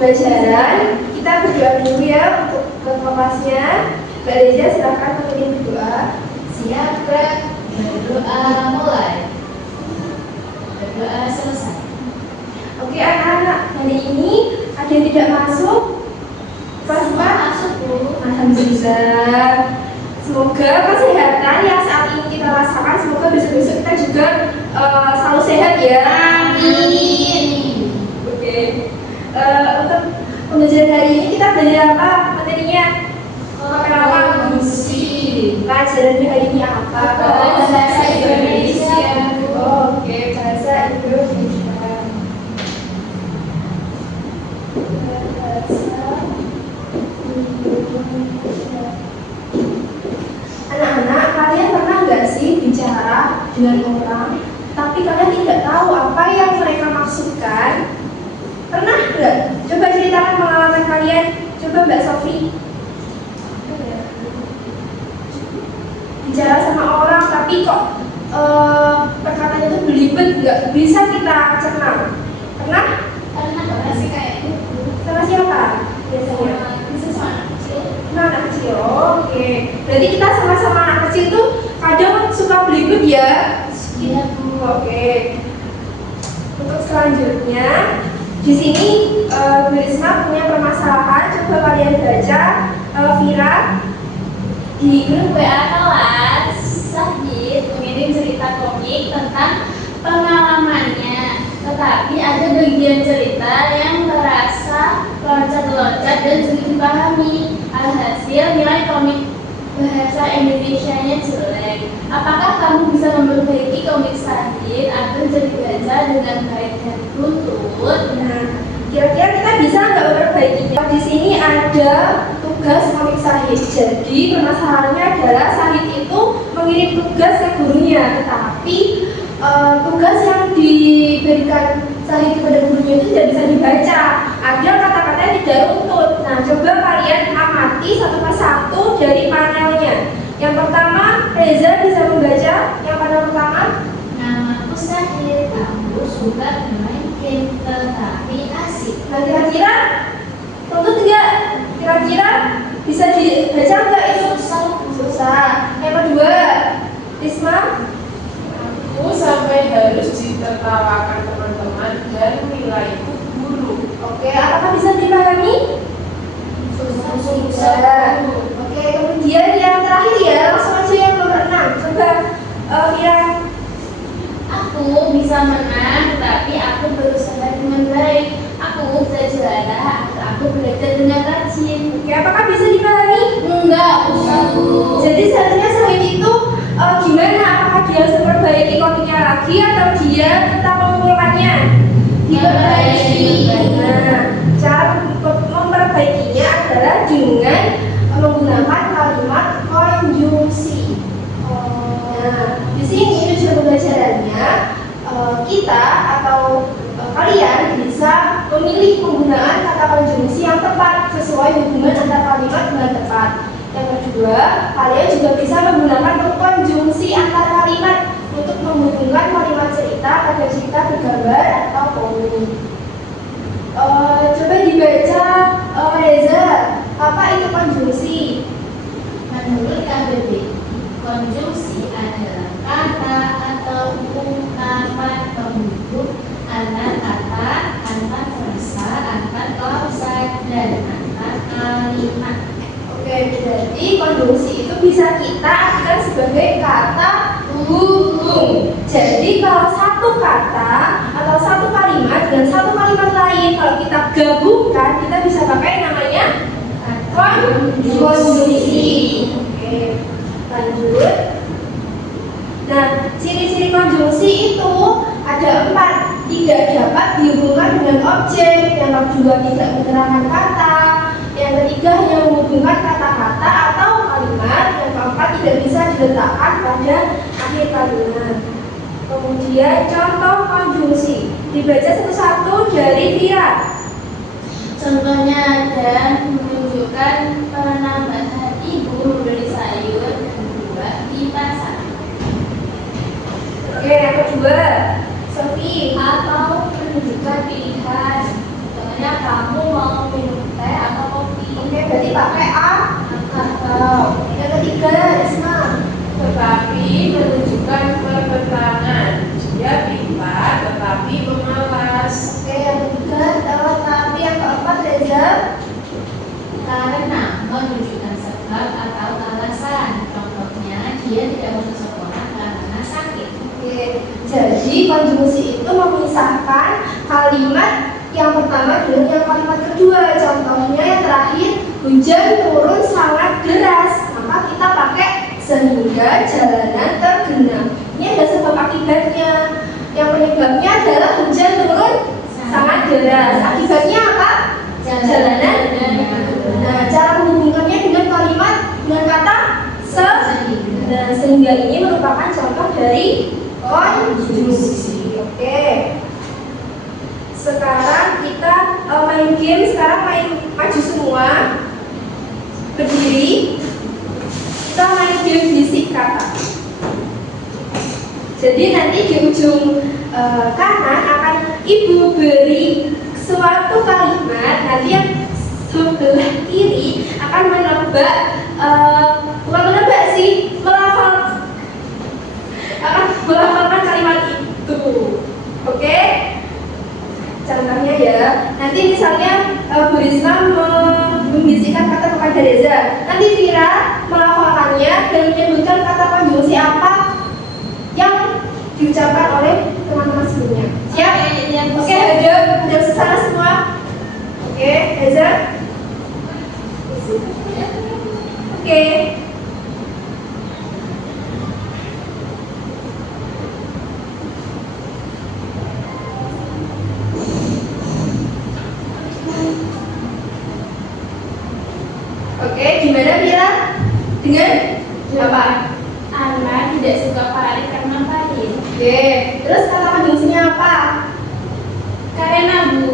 pembelajaran. Kita berdoa dulu ya untuk kelasnya. Mbak Reza silakan memimpin berdoa. Siap, Kak. Berdoa mulai. Berdoa selesai. Oke anak-anak, hari ini ada yang tidak masuk? Semua masuk, Bu. Alhamdulillah. Semoga kesehatan yang saat ini kita rasakan, semoga besok-besok kita juga selalu sehat ya. Amin. Oke. Untuk pembelajaran hari ini kita belajar apa materinya? Makan apa? Pelajaran hari ini apa? Bahasa Indonesia. Oke, bahasa Indonesia. Anak-anak, kalian pernah nggak sih bicara dengan orang, tapi kalian tidak tahu apa yang mereka maksudkan? Pernah nggak? Coba ceritakan pengalaman kalian. Coba Mbak Sofi. Bicara sama orang, tapi kok perkataannya itu belibet, nggak bisa kita cerna. Pernah? Pernah sih kayak itu. Sama siapa? Biasanya? Nah, anak kecil. Oke. Berarti kita sama-sama anak kecil tuh kadang suka belibet ya. Iya, Bu. Oke. Untuk selanjutnya, di sini Bu Risma punya permasalahan. Coba kalian baca, Vira. Di grup WA kelas, Sahid mengirim cerita komik tentang pengalamannya. Tetapi ada bagian cerita yang terasa loncat-loncat dan sulit dipahami. Alhasil nilai komik bahasa Indonesianya jelek. Apakah kamu bisa memperbaiki komik Sahid agar bisa dibaca dengan baik dan tuntut? Nah, kira-kira kita bisa nggak memperbaikinya? Di sini ada tugas komik Sahid. Jadi permasalahannya adalah Sahid itu mengirim tugas ke gurunya, tetapi tugas yang diberikan Sahid kepada gurunya itu tidak bisa dibaca. Ada kata-katanya tidak runtut. Nah, coba kalian amati satu persatu dari panelnya. Yang pertama, Reza bisa membaca yang panel pertama. Namaku Sahid, aku suka bermain game tetapi asik. Nah, kira-kira runtut enggak? Kira-kira bisa dibaca enggak itu? Susah. Yang kedua, Risma. Aku sampai harus ditertawakan teman-teman dan nilaiku buruk. Oke, apakah bisa dipahami? Susah. Oke, kemudian yang terakhir ya, langsung aja yang nomor 6. Coba Vira. Aku bisa menang, tapi aku berusaha dengan baik. Aku bisa juara, aku belajar dengan rajin. Oke, apakah bisa dipahami? Enggak, Bu. Jadi seharusnya Sahid itu gimana? Apakah dia harus memperbaiki komiknya lagi atau dia tetap mengumpulkannya? Diperbaiki. Nah, cara memperbaikinya adalah dengan menggunakan kalimat konjungsi. Nah, di sini tujuan pembelajarannya kita atau kalian bisa memilih penggunaan kata konjungsi yang tepat sesuai hubungan antar kalimat dengan tepat. Yang kedua, kalian juga bisa menggunakan konjungsi antar kalimat untuk menghubungkan kalimat cerita pada cerita bergambar atau komik. Coba dibaca Reza, apa itu konjungsi? Menurut KBBI, konjungsi adalah kata atau ungkapan penghubung antar kata, antar frasa, antar klausa, dan antar kalimat. Oke, berarti konjungsi itu bisa kita artikan sebagai kata hubung. Jadi kalau satu kata atau satu kalimat dan satu kalimat lain, kalau kita gabungkan, kita bisa pakai namanya konjungsi. Oke, lanjut. Nah, ciri-ciri konjungsi itu ada 4. Tidak dapat dihubungkan dengan objek. Yang kedua, tidak menerangkan kata. Yang ketiga, hanya menghubungkan kata-kata atau kalimat. Yang keempat, tidak bisa diletakkan pada akhir kalimat. Kemudian contoh konjungsi dibaca satu-satu dari Vira. Contohnya ada menunjukkan penambahan ibu membeli sayur dan buah di pasar. Oke, yang kedua, Sofi. Atau menunjukkan pilihan. Contohnya kamu mau minum teh atau kopi. Oke, berarti pakai a atau. Yang ketiga, Risma. Tetapi menunjukkan keterangan. Dia pintar tetapi pemalas. Oke, yang ketiga, tapi yang keempat, Reza. Karena menunjukkan sebab atau alasan. Contohnya, dia tidak masuk sekolah karena sakit. Oke, jadi konjungsi itu memisahkan kalimat yang pertama dengan yang kalimat kedua. Contohnya yang terakhir, hujan turun sangat deras. Maka kita pakai sehingga jalanan tergenang. Ini ada sebab akibatnya. Yang penyebabnya adalah hujan turun sangat deras. Akibatnya apa? Jalanan. Nah, cara menghubungkannya dengan kalimat dengan kata Nah, sehingga ini merupakan contoh dari konjungsi. Oke. Sekarang kita main game. Sekarang main maju semua. Berdiri. Kita main game bisik kata. Jadi nanti di ujung kanan akan ibu beri suatu kalimat. Nanti yang sebelah kiri akan menebak, bukan menebak sih, akan melafalkan kalimat itu. Oke? Contohnya ya, nanti misalnya Bu Risma membisikkan kata kepada Reza. Nanti Vira melafalkannya dan menyebutkan kata konjungsi apa yang diucapkan oleh teman-teman sebelumnya. Siap? Oke, ada sana semua. Oke, Reza. Oke. Oke, gimana Mira? Dengan apa? Anak tidak suka pari karena pahit. Oke, terus kata konjungsinya apa? Karena Bu.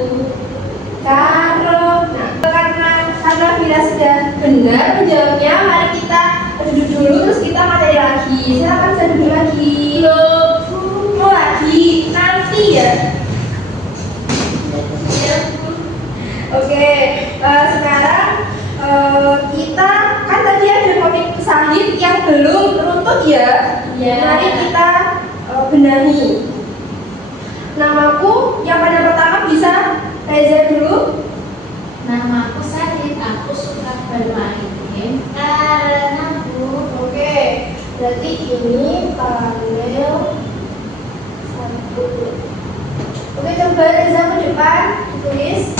Karena Mira sudah benar menjawabnya, mari kita duduk dulu terus kita materi lagi. Silakan saya duduk lagi. Mau lagi nanti ya. Oke, sekarang kita kan tadi ada komik Sahid yang belum runtuh ya. Mari kita benahi. Namaku yang pada pertama bisa Reza dulu. Namaku Sadid, aku suka bermain game karena Bu. Oke, berarti ini panel 1. Oke, coba Reza ke depan, tulis.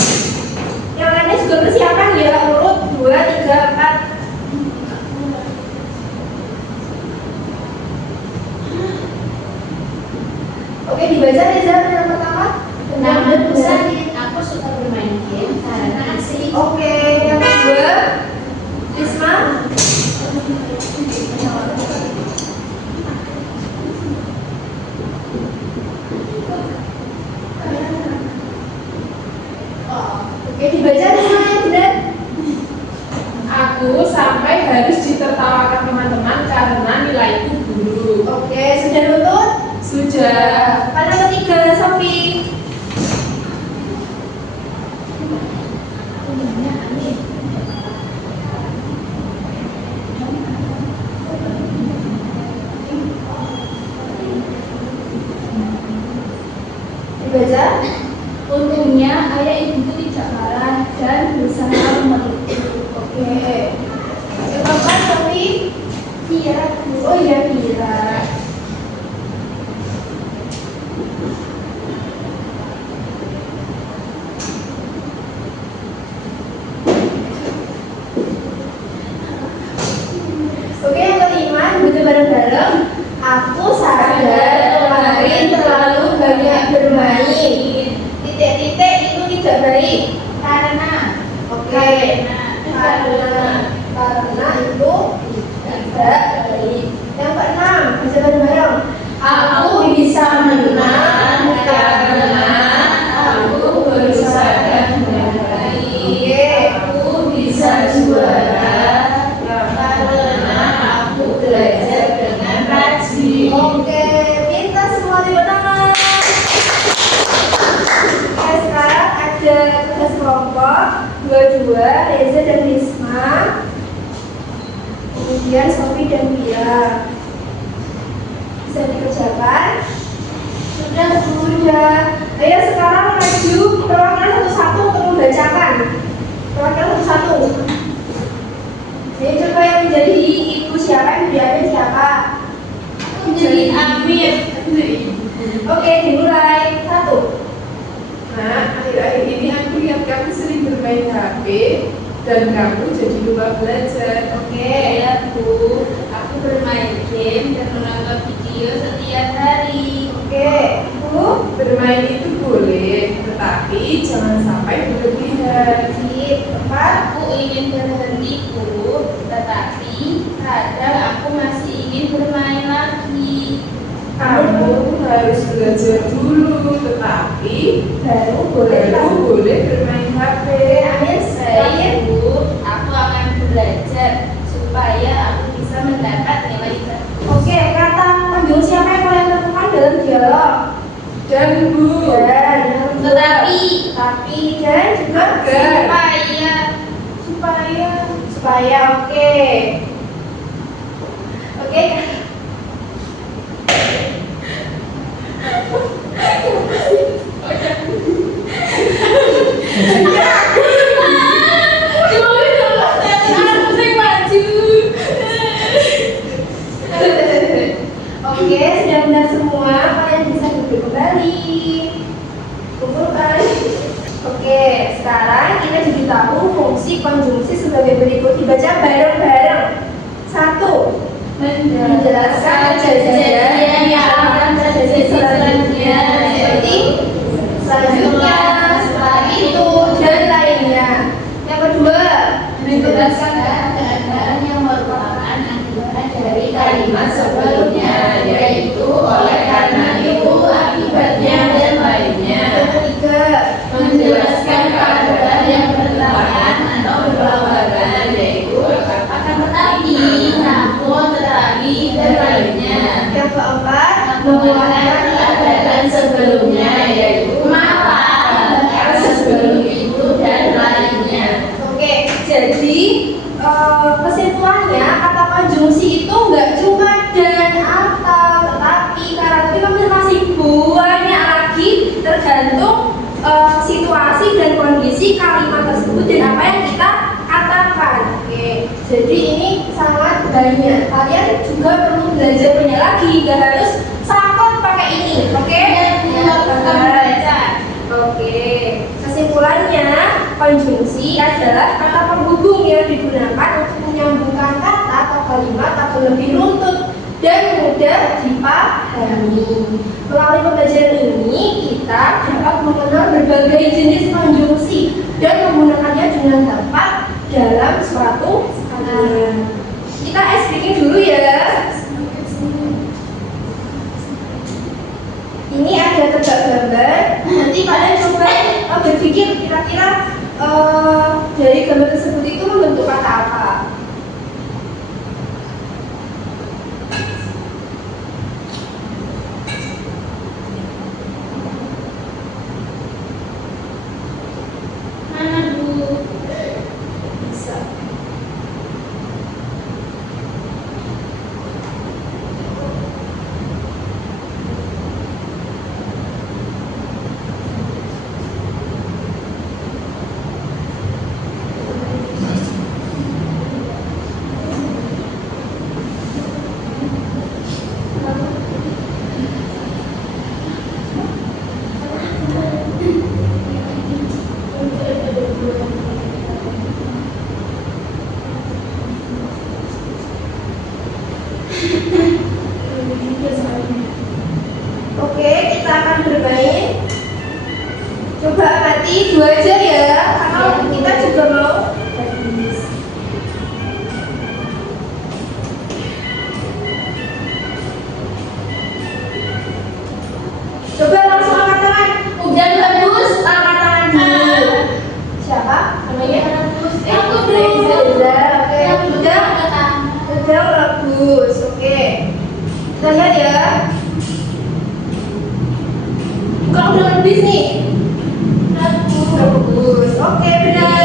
Yang lainnya juga persiapan ya, urut 2, 3, 4. Oke, dibaca Reza yang pertama. Namaku Sadid, aku suka bermain game karena asik. Oke, yang kedua, Risma. Oke, dibaca Risma yang benar. Aku sampai harus ditertawakan teman-teman karena nilaiku buruk. Oke, sudah lutut? Sudah. Pada ketiga, Sofi. Dibaca. Untungnya ayah ibuku tidak marah dan berusaha memelukku. Oke. Yang keempat, Sofi. Kira. Oh iya, Kira. Oke, yang kelima, baca bareng-bareng. Aku sadar kemarin terlalu banyak bermain. Titik-titik itu tidak baik. Karena Oke. Karena itu tidak baik. Yang keenam, baca bareng-bareng. aku bisa menang karena aku berusaha dengan baik. Oke. Aku bisa juara karena aku belajar dengan rajin. Oke, minta semua tepuk tangan. Oke, sekarang ada tugas kelompok. dua-dua Reza dan Risma, kemudian Sofi dan Bia. Bisa dikerjakan? Sudah. Ayo sekarang maju perwakilan satu-satu untuk membacakan. Perwakilan satu-satu. Jadi coba yang menjadi ibu siapa, yang menjadi ayah siapa? Jadi Amir. Oke, dimulai. 1. Nah, akhir-akhir ini aku lihat kamu sering bermain HP dan kamu jadi lupa belajar. Oke. Ya Bu, aku bermain game dan menonton video setiap hari. Oke, Bu. Bermain itu boleh, tetapi jangan sampai berlebihan. Sip. 4. Aku ingin berhenti Bu, tetapi kadang aku masih ingin bermain lagi. Kamu harus belajar dulu, tetapi Baru boleh boleh bermain HP. Baik Bu, aku akan belajar supaya aku bisa mendapat nilai bagus. Oke, kata penjuru siapa yang kalian temukan dalam dialog? Dan Bu, Dan Tetapi dan juga agar supaya oke. Oke. Oke, sudah benar semua. Kalian bisa duduk kembali. Kumpulkan. Oke, sekarang kita jadi tahu fungsi konjungsi sebagai berikut. Dibaca bareng-bareng. 1. Menjelaskan kejadian yang akan terjadi selanjutnya, seperti selanjutnya, setelah itu, dan lainnya. Yang kedua, Menjelaskan keadaan yang merupakan akibat dari kalimat sebelumnya, yaitu oleh karena itu, akibatnya, dan lainnya. yang ketiga, Menjelaskan keadaan yang berlawanan atau berlawanan, yaitu akan tetapi, namun, tetapi, dan lainnya. yang keempat, Menguatkan keadaan sebelumnya, yaitu malah, sebelum itu, dan lainnya. Oke, jadi kesimpulannya kata konjungsi itu nggak cuma dan atau, tetapi, karena tapi masih banyak lagi tergantung situasi dan kondisi kalimat tersebut dan apa yang kita katakan. Oke, jadi ini sangat banyak. Kalian juga perlu belajar banyak lagi, nggak harus sakot pakai ini. Oke? Membaca. Oke, kesimpulannya konjungsi adalah kata penghubung yang digunakan untuk menyambungkan kata atau kalimat atau lebih runtut dan mudah dipahami. Melalui pembelajaran ini kita dapat mengenal berbagai jenis konjungsi dan menggunakannya dengan tepat dalam suatu kalimat. Kita speaking dulu ya. Ini ada tebak gambar. Nanti kalian coba berpikir kira-kira dari gambar tersebut itu membentuk kata apa. Mana Bu? Bisa. Oke, kita akan bermain. Coba amati 2 aja ya, karena kita juga mau. Coba langsung angkat tangan. Hujan bagus. Angkat tangan dulu. Siapa? Namanya? Aku Reza. Oke, udah. Kata Udah bagus. Oke. Kita lihat ya. Bukan udah lebih nih. Bagus. Oke, benar.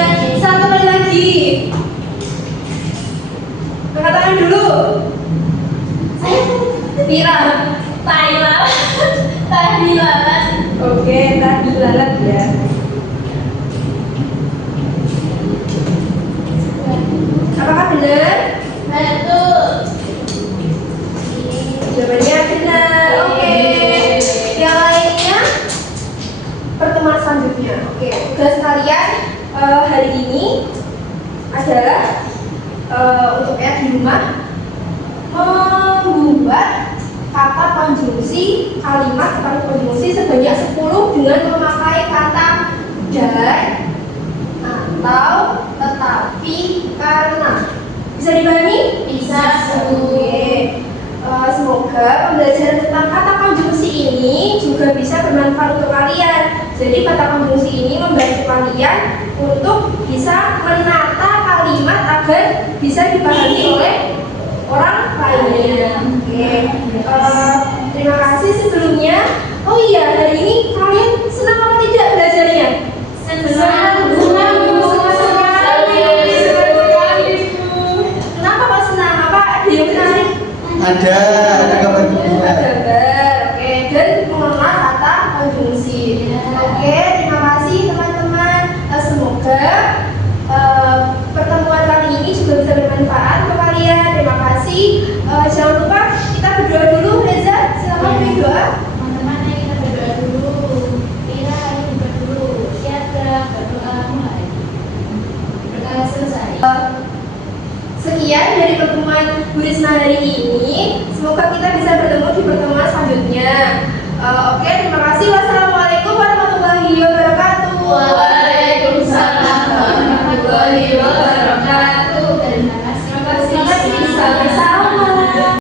Tadi lalat. Oke, tadi lalat ya. Apakah benar? Betul. Jawabannya benar. Oke. Yang lainnya pertemuan selanjutnya. Oke, tugas kalian hari ini adalah untuk di rumah membuat kata konjungsi, kalimat kata konjungsi sebanyak 10 dengan memakai kata dan, atau, tetapi, karena. Bisa dipahami? Bisa, Bu. Oke. Semoga pembelajaran tentang kata konjungsi ini juga bisa bermanfaat untuk kalian. Jadi kata konjungsi ini membantu kalian untuk bisa menata kalimat agar bisa dipahami oleh orang lainnya. Oke. Terima kasih sebelumnya. Oh iya, hari ini kalian senang apa tidak belajarnya? Senang, Bu. Kenapa kok senang? Apa ada yang menarik? Ada gambar bunga. Gambar, oke, dan mengenal kata konjungsi. Oke, terima kasih teman-teman. Semoga pertemuan kali ini juga bisa bermanfaat untuk kalian. Terima kasih. Jangan lupa kita berdoa dulu, Reza. Silakan beri doa. Teman-teman, ayo kita berdoa dulu. Ira, ayo berdoa dulu. Siap, berdoa mulai. Berdoa selesai. Sekian dari pertemuan Bu Risma hari ini. Semoga kita bisa bertemu di pertemuan selanjutnya. Oke, terima kasih. Wassalamualaikum warahmatullahi wabarakatuh. Waalaikumsalam warahmatullahi wabarakatuh.